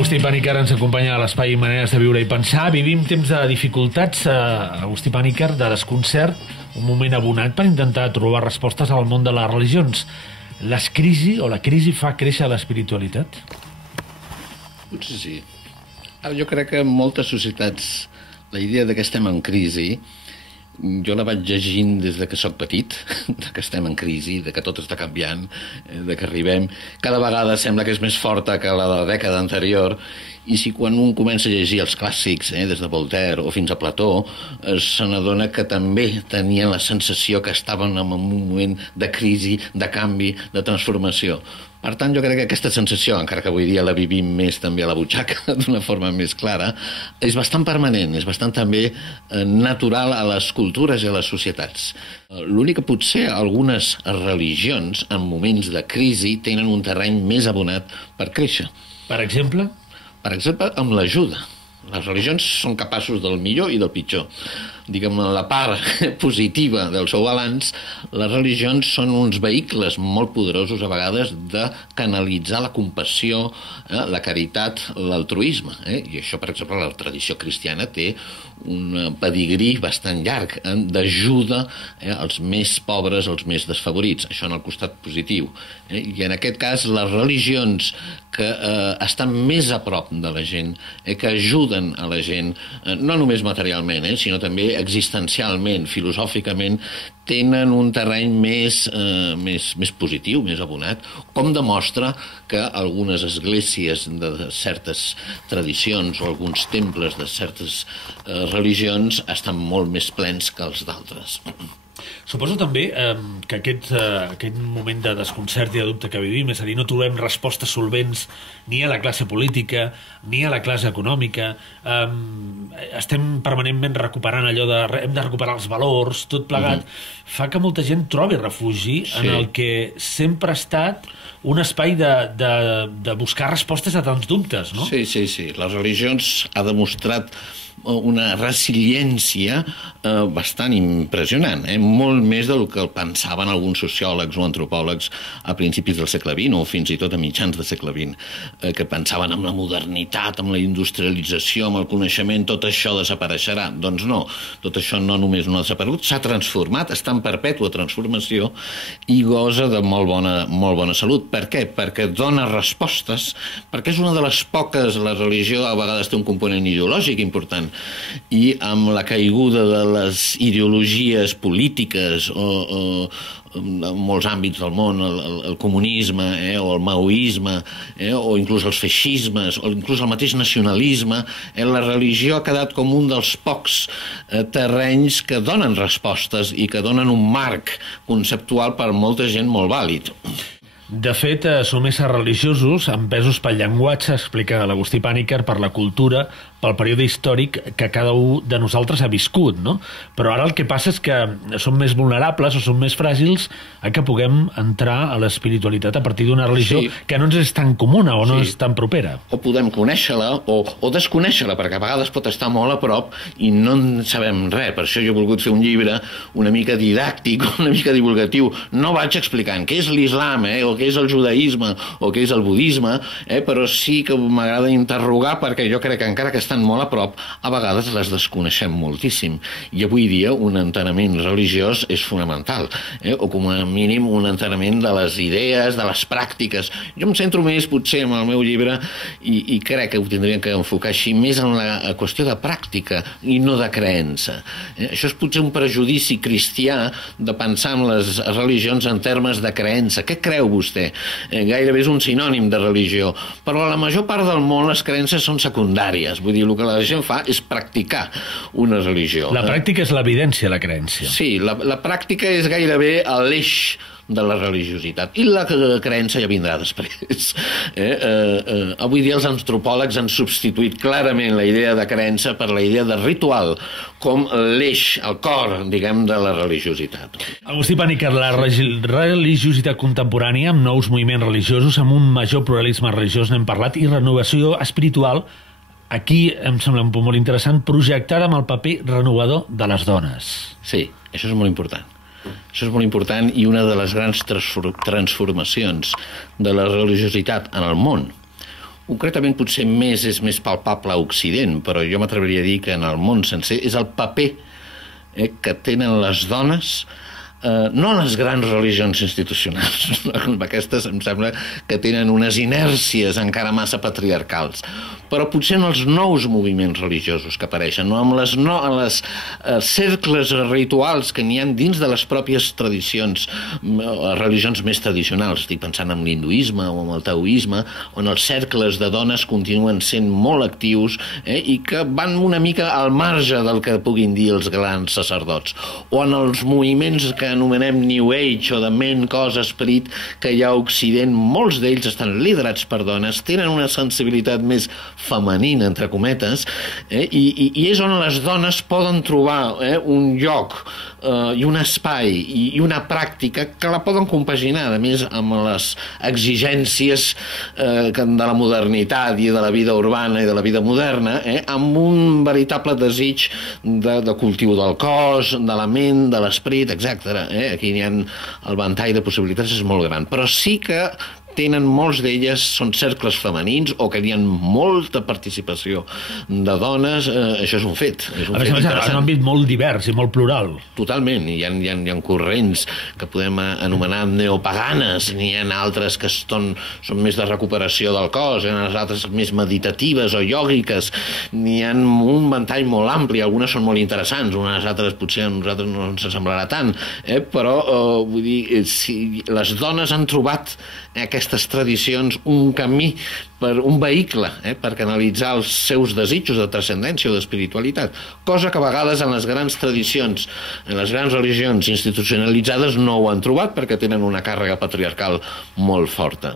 Agustí Pàniker ens acompanya a l'Espai Maneres de Viure i Pensar. Vivim temps de dificultats, Agustí Pàniker, de desconcert, un moment abonat per intentar trobar respostes al món de les religions. La crisi fa créixer l'espiritualitat? Potser sí. Ara, jo crec que en moltes societats la idea de que estem en crisi, jo la vaig llegint des de que soc petit, de que estem en crisi, de que tot està canviant, de que arribem. Cada vegada sembla que és més forta que la de la dècada anterior, i si quan un comença a llegir els clàssics, des de Voltaire o fins a Plató, se n'adona que també tenien la sensació que estaven en un moment de crisi, de canvi, de transformació. Per tant, jo crec que aquesta sensació, encara que avui dia la vivim més també a la butxaca, d'una forma més clara, és bastant permanent, és bastant també natural a les cultures i a les societats. L'únic que potser algunes religions, en moments de crisi, tenen un terreny més abonat per créixer. Per exemple? Per exemple, amb l'ajuda. Les religions són capaços del millor i del pitjor. Diguem, la part positiva del seu balanç, les religions són uns vehicles molt poderosos a vegades de canalitzar la compassió, la caritat, l'altruisme. I això, per exemple, la tradició cristiana té un pedigrí bastant llarg d'ajuda als més pobres, als més desfavorits. Això en el costat positiu. I en aquest cas, les religions que estan més a prop de la gent, que ajuden a la gent, no només materialment, sinó també existencialment, filosòficament, tenen un terreny més positiu, més abonat, com demostra que algunes esglésies de certes tradicions o alguns temples de certes religions estan molt més plens que els d'altres. Suposo també que aquest moment de desconcert i de dubte que vivim, és a dir, no trobem respostes solvents ni a la classe política ni a la classe econòmica. Estem permanentment recuperant allò de... hem de recuperar els valors, tot plegat. Fa que molta gent trobi refugi en el que sempre ha estat un espai de buscar respostes a tants dubtes, no? Sí. Les religions ha demostrat una resiliència bastant impressionant, molt més del que pensaven alguns sociòlegs o antropòlegs a principis del segle XX o fins i tot a mitjans del segle XX, que pensaven en la modernitat, amb la industrialització, amb el coneixement, tot això desapareixerà. Doncs no, tot això no només no ha desaparegut, s'ha transformat, està en perpètua transformació i gosa de molt bona salut. Per què? Perquè dona respostes, perquè és una de les poques, la religió a vegades té un component ideològic important, i amb la caiguda de les ideologies polítiques o en molts àmbits del món, el comunisme o el maoisme o inclús els feixismes o inclús el mateix nacionalisme, la religió ha quedat com un dels pocs terrenys que donen respostes i que donen un marc conceptual per molta gent molt vàlid. De fet, som éssers religiosos empesos pel llenguatge, explica l'Agustí Pàniker, per la cultura, pel període històric que cada un de nosaltres ha viscut, no? Però ara el que passa és que som més vulnerables o som més fràgils a que puguem entrar a l'espiritualitat a partir d'una religió que no ens és tan comuna o no és tan propera. O podem conèixer-la o desconèixer-la, perquè a vegades pot estar molt a prop i no en sabem res. Per això jo he volgut fer un llibre una mica didàctic, una mica divulgatiu. No vaig explicant què és l'islam o què és el judaïsme o què és el budisme, però sí que m'agrada interrogar, perquè jo crec que encara que estan molt a prop, a vegades les desconeixem moltíssim. I avui dia un enteniment religiós és fonamental, o com a mínim un enteniment de les idees, de les pràctiques. Jo em centro més, potser, en el meu llibre, i crec que ho tindríem que enfocar així, més en la qüestió de pràctica i no de creença. Això és potser un prejudici cristià de pensar en les religions en termes de creença. Què creu vostè? Gairebé és un sinònim de religió, però a la major part del món les creences són secundàries. Vull dir, el que la gent fa és practicar una religió. La pràctica és l'evidència, la creença. Sí, la pràctica és gairebé l'eix de la religiositat. I la creença ja vindrà després. Avui dia els antropòlegs han substituït clarament la idea de creença per la idea de ritual, com l'eix, el cor, diguem, de la religiositat. Agustí Pàniker, la religiositat contemporània, amb nous moviments religiosos, amb un major pluralisme religiós, n'hem parlat, i renovació espiritual, aquí em sembla un punt molt interessant, projectada amb el paper renovador de les dones. Sí, això és molt important. Això és molt important, i una de les grans transformacions de la religiositat en el món concretament potser és més palpable a Occident, però jo m'atreviria a dir que en el món sencer és el paper que tenen les dones, no les grans religions institucionals, aquestes em sembla que tenen unes inèrcies encara massa patriarcals, però potser en els nous moviments religiosos que apareixen, no amb les cercles rituals que n'hi ha dins de les pròpies tradicions, religions més tradicionals, estic pensant en l'hinduisme o en el taoisme, on els cercles de dones continuen sent molt actius i que van una mica al marge del que puguin dir els grans sacerdots, o en els moviments que anomenem New Age o de ment, cos, esperit, que hi ha a Occident, molts d'ells estan liderats per dones, tenen una sensibilitat més femenina, entre cometes, i és on les dones poden trobar un lloc i un espai i una pràctica que la poden compaginar, a més, amb les exigències de la modernitat i de la vida urbana i de la vida moderna, amb un veritable desig de cultiu del cos, de la ment, de l'esperit, etc. Aquí n'hi ha el ventall de possibilitats és molt gran, però sí que tenen molts d'elles, són cercles femenins o que hi ha molta participació de dones, això és un fet. És un fet interessant. És un àmbit molt divers i molt plural. Totalment, hi ha corrents que podem anomenar neopaganes, n'hi ha altres que són més de recuperació del cos, n'hi ha altres més meditatives o iògiques, n'hi ha un ventall molt ampli, algunes són molt interessants, unes altres potser a nosaltres no ens semblarà tant, però vull dir, si les dones han trobat aquestes tradicions un camí, un vehicle per canalitzar els seus desitjos de transcendència o d'espiritualitat, cosa que a vegades en les grans tradicions, en les grans religions institucionalitzades no ho han trobat perquè tenen una càrrega patriarcal molt forta.